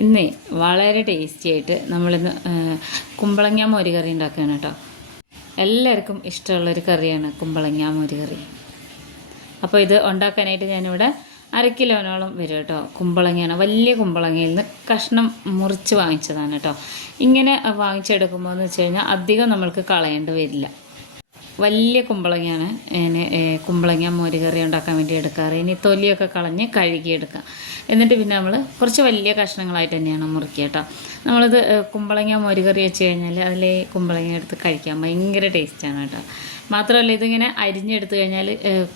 ഇന്നേ വളരെ ടേസ്റ്റി ആയിട്ട് നമ്മളിന്ന് കുമ്പളങ്ങ മോരുകറി ഉണ്ടാക്കുകയാണ് കേട്ടോ. എല്ലാവർക്കും ഇഷ്ടമുള്ളൊരു കറിയാണ് കുമ്പളങ്ങ മോരുകറി. അപ്പോൾ ഇത് ഉണ്ടാക്കാനായിട്ട് ഞാനിവിടെ 1/2 കിലോനോളം വരും കേട്ടോ. കുമ്പളങ്ങയാണ്, വലിയ കുമ്പളങ്ങയിൽ നിന്ന് കഷ്ണം മുറിച്ച് വാങ്ങിച്ചതാണ് കേട്ടോ. ഇങ്ങനെ വാങ്ങിച്ചെടുക്കുമ്പോൾ എന്ന് വെച്ച് കഴിഞ്ഞാൽ അധികം നമ്മൾക്ക് കളയേണ്ടി വരില്ല. വലിയ കുമ്പളങ്ങയാണ് കുമ്പളങ്ങ മോരുകറി ഉണ്ടാക്കാൻ വേണ്ടി എടുക്കാറ്. ഇനി തൊലിയൊക്കെ കളഞ്ഞ് കഴുകിയെടുക്കാം. എന്നിട്ട് പിന്നെ നമ്മൾ കുറച്ച് വലിയ കഷ്ണങ്ങളായിട്ട് തന്നെയാണ് മുറിക്കുക കേട്ടോ. നമ്മളിത് കുമ്പളങ്ങ മോരുകറി വെച്ച് കഴിഞ്ഞാൽ അതിൽ കുമ്പളങ്ങ എടുത്ത് കഴിക്കാൻ ഭയങ്കര ടേസ്റ്റാണ് കേട്ടോ. മാത്രമല്ല ഇതിങ്ങനെ അരിഞ്ഞെടുത്ത് കഴിഞ്ഞാൽ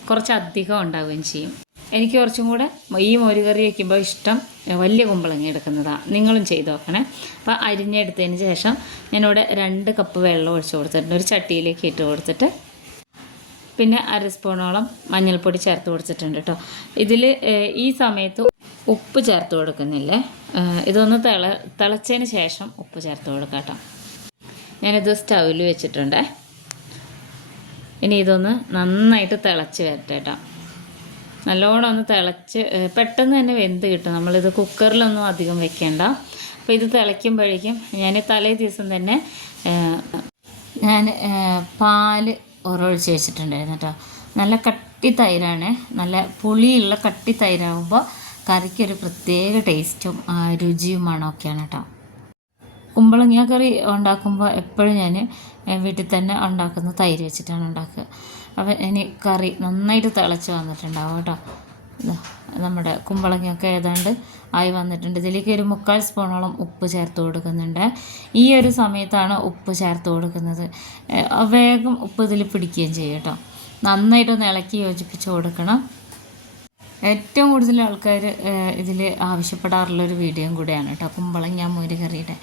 കുറച്ച് അധികം ഉണ്ടാവുകയും ചെയ്യും. എനിക്ക് കുറച്ചും കൂടെ ഈ മോരുകറി വയ്ക്കുമ്പോൾ ഇഷ്ടം വലിയ കുമ്പളങ്ങ എടുക്കുന്നതാണ്. നിങ്ങളും ചെയ്ത് നോക്കണേ. അപ്പോൾ അരിഞ്ഞെടുത്തതിന് ശേഷം ഞാനിവിടെ 2 കപ്പ് വെള്ളം ഒഴിച്ച് കൊടുത്തിട്ടുണ്ട്. ഒരു ചട്ടിയിലേക്ക് ഇട്ട് കൊടുത്തിട്ട് പിന്നെ 1/2 സ്പൂണോളം മഞ്ഞൾപ്പൊടി ചേർത്ത് കൊടുത്തിട്ടുണ്ട് കേട്ടോ. ഇതിൽ ഈ സമയത്ത് ഉപ്പ് ചേർത്ത് കൊടുക്കുന്നില്ലേ. ഇതൊന്ന് തിളച്ചതിന് ശേഷം ഉപ്പ് ചേർത്ത് കൊടുക്കാം കേട്ടോ. ഞാനിത് സ്റ്റൗവിൽ വെച്ചിട്ടുണ്ട്. ഇനി ഇതൊന്ന് നന്നായിട്ട് തിളച്ച് വരട്ടെ കേട്ടോ. നല്ലോണം ഒന്ന് തിളച്ച് പെട്ടെന്ന് തന്നെ വെന്ത് കിട്ടും. നമ്മളിത് കുക്കറിലൊന്നും അധികം വെക്കേണ്ട. അപ്പോൾ ഇത് തിളയ്ക്കുമ്പോഴേക്കും ഞാൻ തലേ ദിവസം തന്നെ പാല് ഒരൊഴിച്ച് വെച്ചിട്ടുണ്ടായിരുന്നു കേട്ടോ. നല്ല കട്ടി തൈരാണ്, നല്ല പുളിയുള്ള കട്ടി തൈരാകുമ്പോൾ കറിക്കൊരു പ്രത്യേക ടേസ്റ്റും രുചിയും മണമൊക്കെയാണ് കേട്ടോ. കുമ്പളങ്ങ കറി ഉണ്ടാക്കുമ്പോൾ എപ്പോഴും ഞാൻ വീട്ടിൽ തന്നെ ഉണ്ടാക്കുന്ന തൈര് വെച്ചിട്ടാണ് ഉണ്ടാക്കുക. അപ്പം ഇനി കറി നന്നായിട്ട് തിളച്ച് വന്നിട്ടുണ്ടാവും കേട്ടോ. നമ്മുടെ കുമ്പളങ്ങയൊക്കെ ഏതാണ്ട് ആയി വന്നിട്ടുണ്ട്. ഇതിലേക്ക് ഒരു 3/4 സ്പൂണോളം ഉപ്പ് ചേർത്ത് കൊടുക്കുന്നുണ്ട്. ഈ ഒരു സമയത്താണ് ഉപ്പ് ചേർത്ത് കൊടുക്കുന്നത്. വേഗം ഉപ്പ് ഇതിൽ പിടിക്കുകയും ചെയ്യും കേട്ടോ. നന്നായിട്ടൊന്ന് ഇളക്കി യോജിപ്പിച്ച് കൊടുക്കണം. ഏറ്റവും കൂടുതൽ ആൾക്കാർ ഇതിൽ ആവശ്യപ്പെടാറുള്ളൊരു വീഡിയോയും കൂടെയാണ് കേട്ടോ, കുമ്പളങ്ങ മോരുകറിയുടെ.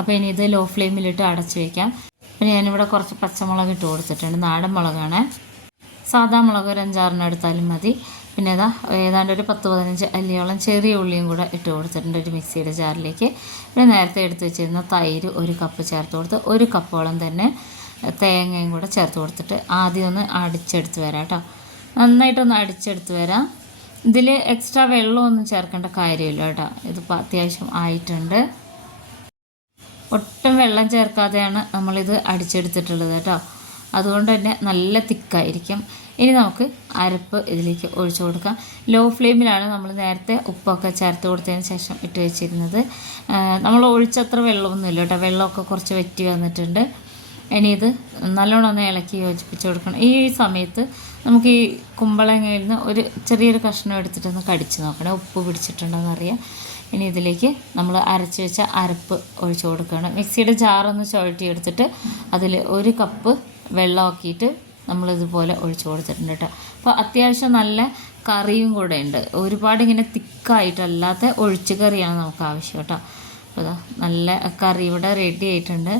അപ്പോൾ ഇനി ഇത് ലോ ഫ്ലെയിമിലിട്ട് അടച്ച് വയ്ക്കാം. പിന്നെ ഞാനിവിടെ കുറച്ച് പച്ചമുളക് ഇട്ട് കൊടുത്തിട്ടുണ്ട്. നാടൻ മുളകാണ്. സാധാ മുളക് ഒരു 5-6 എടുത്താലും മതി. പിന്നെ ഏതാണ്ട് ഒരു 10-15 അല്ലിയോളം ചെറിയ ഉള്ളിയും കൂടെ ഇട്ട് കൊടുത്തിട്ടുണ്ട് ഒരു മിക്സിയുടെ ജാറിലേക്ക്. പിന്നെ നേരത്തെ എടുത്ത് വെച്ചിരുന്ന തൈര് 1 കപ്പ് ചേർത്ത് കൊടുത്ത് 1 കപ്പോളം തന്നെ തേങ്ങയും കൂടെ ചേർത്ത് കൊടുത്തിട്ട് ആദ്യം ഒന്ന് അടിച്ചെടുത്ത് വരാം കേട്ടോ. നന്നായിട്ടൊന്ന് അടിച്ചെടുത്ത് വരാം. ഇതിൽ എക്സ്ട്രാ വെള്ളമൊന്നും ചേർക്കേണ്ട കാര്യമില്ല കേട്ടോ. ഇതിപ്പോൾ അത്യാവശ്യം ആയിട്ടുണ്ട്. ഒട്ടും വെള്ളം ചേർക്കാതെയാണ് നമ്മളിത് അടിച്ചെടുത്തിട്ടുള്ളത് കേട്ടോ. അതുകൊണ്ട് തന്നെ നല്ല തിക്കായിരിക്കും. ഇനി നമുക്ക് അരപ്പ് ഇതിലേക്ക് ഒഴിച്ചു കൊടുക്കാം. ലോ ഫ്ലെയിമിലാണ് നമ്മൾ നേരത്തെ ഉപ്പൊക്കെ ചേർത്ത് കൊടുത്തതിന് ശേഷം ഇട്ട് വെച്ചിരുന്നത്. നമ്മൾ ഒഴിച്ചത്ര വെള്ളമൊന്നുമില്ല കേട്ടോ. വെള്ളമൊക്കെ കുറച്ച് വറ്റി വന്നിട്ടുണ്ട്. ഇനി ഇത് നല്ലോണം ഒന്ന് ഇളക്കി യോജിപ്പിച്ച് കൊടുക്കണം. ഈ സമയത്ത് നമുക്ക് ഈ കുമ്പളങ്ങയിൽ നിന്ന് ഒരു ചെറിയൊരു കഷ്ണം എടുത്തിട്ടൊന്ന് കടിച്ച് നോക്കണം, ഉപ്പ് പിടിച്ചിട്ടുണ്ടോയെന്ന് അറിയാം. ഇനി ഇതിലേക്ക് നമ്മൾ അരച്ച് വെച്ച അരപ്പ് ഒഴിച്ച് കൊടുക്കണം. മിക്സിയുടെ ജാറൊന്ന് ചുഴറ്റിയെടുത്തിട്ട് അതിൽ 1 കപ്പ് വെള്ളമാക്കിയിട്ട് നമ്മളിതുപോലെ ഒഴിച്ച് കൊടുത്തിട്ടുണ്ട് കേട്ടോ. അപ്പോൾ അത്യാവശ്യം നല്ല കറിയും കൂടെ ഉണ്ട്. ഒരുപാട് ഇങ്ങനെ തിക്കായിട്ടല്ലാത്ത ഒഴിച്ച് കറിയാണ് നമുക്ക് ആവശ്യം കേട്ടോ. അപ്പോൾ നല്ല കറി ഇവിടെ റെഡി ആയിട്ടുണ്ട്.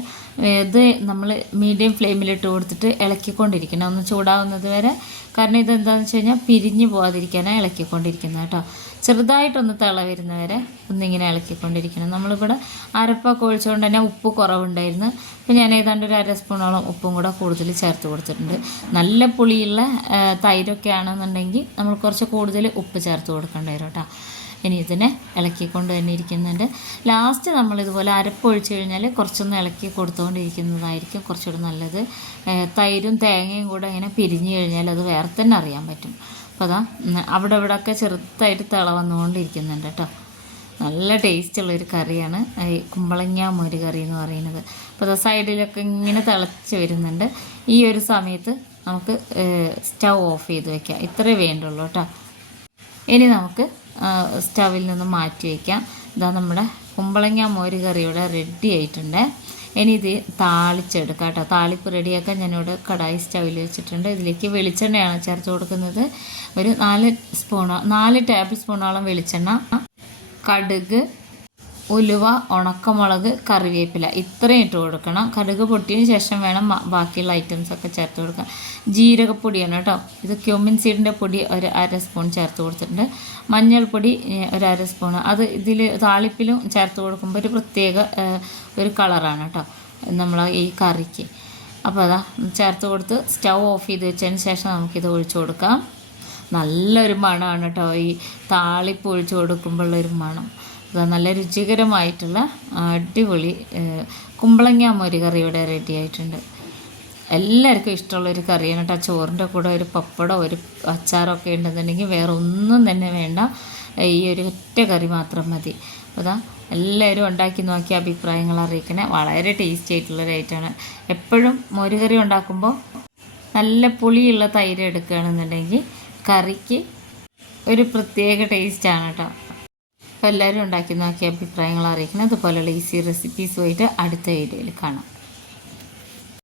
ഇത് നമ്മൾ മീഡിയം ഫ്ലെയിമിലിട്ട് കൊടുത്തിട്ട് ഇളക്കിക്കൊണ്ടിരിക്കണം, ഒന്ന് ചൂടാവുന്നത് വരെ. കാരണം ഇതെന്താണെന്ന് വെച്ച് കഴിഞ്ഞാൽ പിരിഞ്ഞ് പോകാതിരിക്കാനാണ് ഇളക്കിക്കൊണ്ടിരിക്കുന്നത് കേട്ടോ. ചെറുതായിട്ടൊന്ന് തിള വരുന്നവരെ ഒന്നിങ്ങനെ ഇളക്കിക്കൊണ്ടിരിക്കണം. നമ്മളിവിടെ അരപ്പൊക്കെ ഒഴിച്ചുകൊണ്ട് തന്നെ ഉപ്പ് കുറവുണ്ടായിരുന്നു. അപ്പോൾ ഞാൻ ഏതാണ്ട് ഒരു 1/2 സ്പൂണോളം ഉപ്പും കൂടെ കൂടുതൽ ചേർത്ത് കൊടുത്തിട്ടുണ്ട്. നല്ല പുളിയുള്ള തൈരൊക്കെ ആണെന്നുണ്ടെങ്കിൽ നമ്മൾ കുറച്ച് കൂടുതൽ ഉപ്പ് ചേർത്ത് കൊടുക്കേണ്ടി വരും കേട്ടോ. ഇനി ഇതിനെ ഇളക്കിക്കൊണ്ട് തന്നെ ഇരിക്കുന്നുണ്ട്. ലാസ്റ്റ് നമ്മളിതുപോലെ അരപ്പൊഴിച്ച് കഴിഞ്ഞാൽ കുറച്ചൊന്ന് ഇളക്കി കൊടുത്തുകൊണ്ടിരിക്കുന്നതായിരിക്കും കുറച്ചുകൂടി നല്ലത്. തൈരും തേങ്ങയും കൂടെ ഇങ്ങനെ പിരിഞ്ഞു കഴിഞ്ഞാൽ അത് വേറെ തന്നെ അറിയാൻ പറ്റും. അപ്പോൾ അവിടെ ഇവിടെയൊക്കെ ചെറുതായിട്ട് തിള വന്നുകൊണ്ടിരിക്കുന്നുണ്ട് കേട്ടോ. നല്ല ടേസ്റ്റുള്ളൊരു കറിയാണ് ഈ കുമ്പളങ്ങ മോരുകറി എന്ന് പറയുന്നത്. അപ്പോൾ സൈഡിലൊക്കെ ഇങ്ങനെ തിളച്ച് വരുന്നുണ്ട്. ഈ ഒരു സമയത്ത് നമുക്ക് സ്റ്റൗ ഓഫ് ചെയ്ത് വയ്ക്കാം. ഇത്രേ വേണ്ടുള്ളൂ കേട്ടോ. ഇനി നമുക്ക് സ്റ്റവിൽ നിന്ന് മാറ്റി വയ്ക്കാം. ഇതാ നമ്മുടെ കുമ്പളങ്ങ മോരുകറി ഇവിടെ റെഡി ആയിട്ടുണ്ട്. ഇനി ഇത് താളിച്ചെടുക്കാം കേട്ടോ. താളിപ്പ് റെഡിയാക്കാൻ ഞാനിവിടെ കടായി സ്റ്റവിൽ വെച്ചിട്ടുണ്ട്. ഇതിലേക്ക് വെളിച്ചെണ്ണയാണ് ചേർത്ത് കൊടുക്കുന്നത്. ഒരു 4 ടേബിൾ സ്പൂണോളം വെളിച്ചെണ്ണ, കടുക്, ഉലുവ, ഉണക്കമുളക്, കറിവേപ്പില ഇത്രയും ഇട്ട് കൊടുക്കണം. കടുക് പൊട്ടിയതിന് ശേഷം വേണം ബാക്കിയുള്ള ഐറ്റംസൊക്കെ ചേർത്ത് കൊടുക്കാം. ജീരകപ്പൊടിയാണ് കേട്ടോ. ഇത് ക്യൂമിൻ സീഡിൻ്റെ പൊടി ഒരു 1/2 സ്പൂൺ ചേർത്ത് കൊടുത്തിട്ടുണ്ട്. മഞ്ഞൾപ്പൊടി ഒരു 1/2 സ്പൂൺ. അത് ഇതിൽ താളിപ്പിലും ചേർത്ത് കൊടുക്കുമ്പോൾ ഒരു പ്രത്യേക ഒരു കളറാണ് കേട്ടോ നമ്മൾ ഈ കറിക്ക്. അപ്പോൾ ചേർത്ത് കൊടുത്ത് സ്റ്റൗ ഓഫ് ചെയ്ത് വെച്ചതിന് ശേഷം നമുക്കിത് ഒഴിച്ചു കൊടുക്കാം. നല്ലൊരു മണമാണ് കേട്ടോ ഈ താളിപ്പ് ഒഴിച്ചു കൊടുക്കുമ്പോഴുള്ളൊരു മണം. അത് നല്ല രുചികരമായിട്ടുള്ള അടിപൊളി കുമ്പളങ്ങ മോര് കറി ഇവിടെ റെഡി ആയിട്ടുണ്ട്. എല്ലാവർക്കും ഇഷ്ടമുള്ളൊരു കറിയാണ് കേട്ടോ. ചോറിൻ്റെ കൂടെ ഒരു പപ്പടമോ ഒരു അച്ചാറൊക്കെ ഉണ്ടെന്നുണ്ടെങ്കിൽ വേറെ ഒന്നും തന്നെ വേണ്ട, ഈ ഒരു ഒറ്റ കറി മാത്രം മതി. അപ്പോൾ അതാ എല്ലാവരും ഉണ്ടാക്കി നോക്കി അഭിപ്രായങ്ങൾ അറിയിക്കണേ. വളരെ ടേസ്റ്റി ആയിട്ടുള്ളൊരു ഐറ്റമാണ്. എപ്പോഴും മോര് കറി ഉണ്ടാക്കുമ്പോൾ നല്ല പുളിയുള്ള തൈര് എടുക്കുകയാണെന്നുണ്ടെങ്കിൽ കറിക്ക് ഒരു പ്രത്യേക ടേസ്റ്റാണ് കേട്ടോ. അപ്പോൾ എല്ലാവരും ഉണ്ടാക്കി നോക്കി അഭിപ്രായങ്ങൾ അറിയിക്കണം. അതുപോലെയുള്ള ഈസി റെസിപ്പീസുമായിട്ട് അടുത്ത വീഡിയോയിൽ കാണാം.